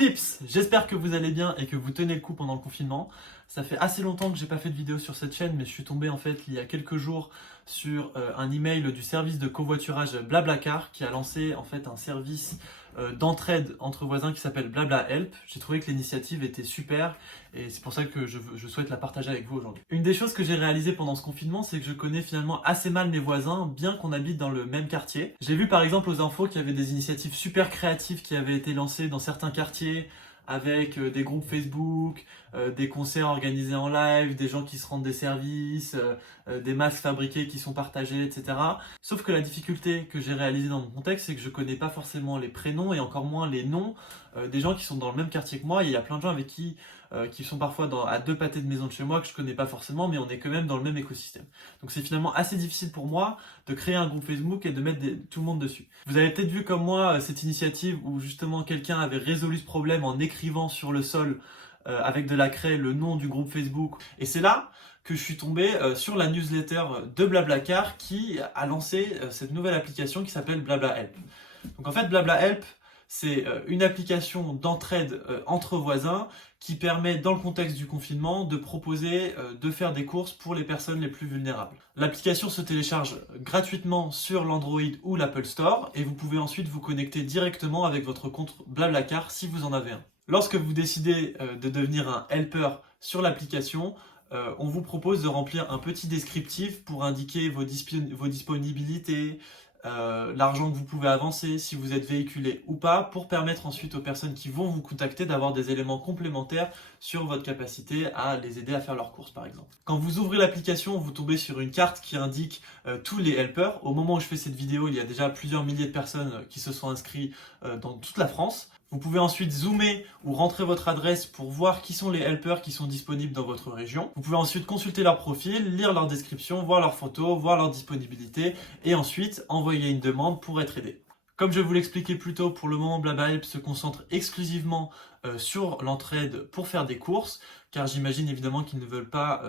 Pips, j'espère que vous allez bien et que vous tenez le coup pendant le confinement. Ça fait assez longtemps que j'ai pas fait de vidéo sur cette chaîne, mais je suis tombé en fait il y a quelques jours sur un email du service de covoiturage Blablacar qui a lancé en fait un service d'entraide entre voisins qui s'appelle BlablaHelp. J'ai trouvé que l'initiative était super et c'est pour ça que je souhaite la partager avec vous aujourd'hui. Une des choses que j'ai réalisées pendant ce confinement, c'est que je connais finalement assez mal mes voisins, bien qu'on habite dans le même quartier. J'ai vu par exemple aux infos qu'il y avait des initiatives super créatives qui avaient été lancées dans certains quartiers, avec des groupes Facebook, des concerts organisés en live, des gens qui se rendent des services, des masques fabriqués qui sont partagés, etc. Sauf que la difficulté que j'ai réalisée dans mon contexte, c'est que je connais pas forcément les prénoms et encore moins les noms des gens qui sont dans le même quartier que moi. Et il y a plein de gens avec qui sont parfois à deux pâtés de maison de chez moi que je connais pas forcément, mais on est quand même dans le même écosystème. Donc c'est finalement assez difficile pour moi de créer un groupe Facebook et de mettre tout le monde dessus. Vous avez peut-être vu comme moi cette initiative où justement quelqu'un avait résolu ce problème en écrivant sur le sol avec de la craie le nom du groupe Facebook. Et c'est là que je suis tombé sur la newsletter de Blablacar qui a lancé cette nouvelle application qui s'appelle BlablaHelp. Donc en fait BlablaHelp, c'est une application d'entraide entre voisins qui permet, dans le contexte du confinement, de proposer de faire des courses pour les personnes les plus vulnérables. L'application se télécharge gratuitement sur l'Android ou l'Apple Store et vous pouvez ensuite vous connecter directement avec votre compte Blablacar si vous en avez un. Lorsque vous décidez de devenir un helper sur l'application, on vous propose de remplir un petit descriptif pour indiquer vos disponibilités, l'argent que vous pouvez avancer, si vous êtes véhiculé ou pas, pour permettre ensuite aux personnes qui vont vous contacter d'avoir des éléments complémentaires sur votre capacité à les aider à faire leurs courses par exemple. Quand vous ouvrez l'application, vous tombez sur une carte qui indique tous les helpers. Au moment où je fais cette vidéo, il y a déjà plusieurs milliers de personnes qui se sont inscrits dans toute la France. Vous pouvez ensuite zoomer ou rentrer votre adresse pour voir qui sont les helpers qui sont disponibles dans votre région. Vous pouvez ensuite consulter leur profil, lire leur description, voir leurs photos, voir leur disponibilité et ensuite envoyer une demande pour être aidé. Comme je vous l'expliquais plus tôt, pour le moment BlablaHelp se concentre exclusivement sur l'entraide pour faire des courses, car j'imagine évidemment qu'ils ne veulent pas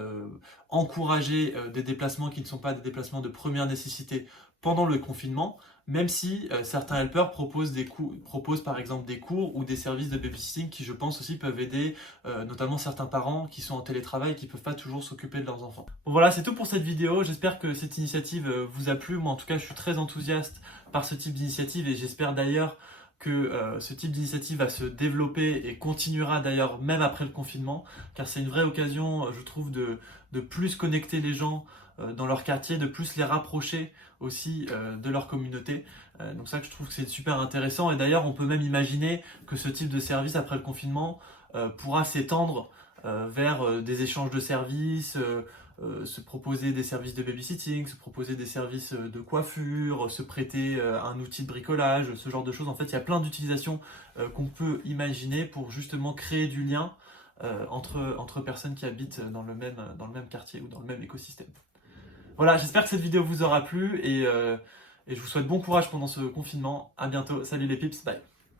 encourager des déplacements qui ne sont pas des déplacements de première nécessité pendant le confinement, même si certains helpers proposent par exemple des cours ou des services de babysitting qui je pense aussi peuvent aider notamment certains parents qui sont en télétravail et qui ne peuvent pas toujours s'occuper de leurs enfants. Bon voilà, c'est tout pour cette vidéo, j'espère que cette initiative vous a plu. Moi en tout cas je suis très enthousiaste par ce type d'initiative et j'espère d'ailleurs que ce type d'initiative va se développer et continuera d'ailleurs même après le confinement, car c'est une vraie occasion, je trouve, de plus connecter les gens dans leur quartier, de plus les rapprocher aussi de leur communauté. Donc ça, je trouve que c'est super intéressant. Et d'ailleurs, on peut même imaginer que ce type de service, après le confinement, pourra s'étendre vers des échanges de services, se proposer des services de babysitting, se proposer des services de coiffure, se prêter un outil de bricolage, ce genre de choses. En fait, il y a plein d'utilisations qu'on peut imaginer pour justement créer du lien entre personnes qui habitent dans le même quartier ou dans le même écosystème. Voilà, j'espère que cette vidéo vous aura plu et je vous souhaite bon courage pendant ce confinement. À bientôt, salut les pips, bye.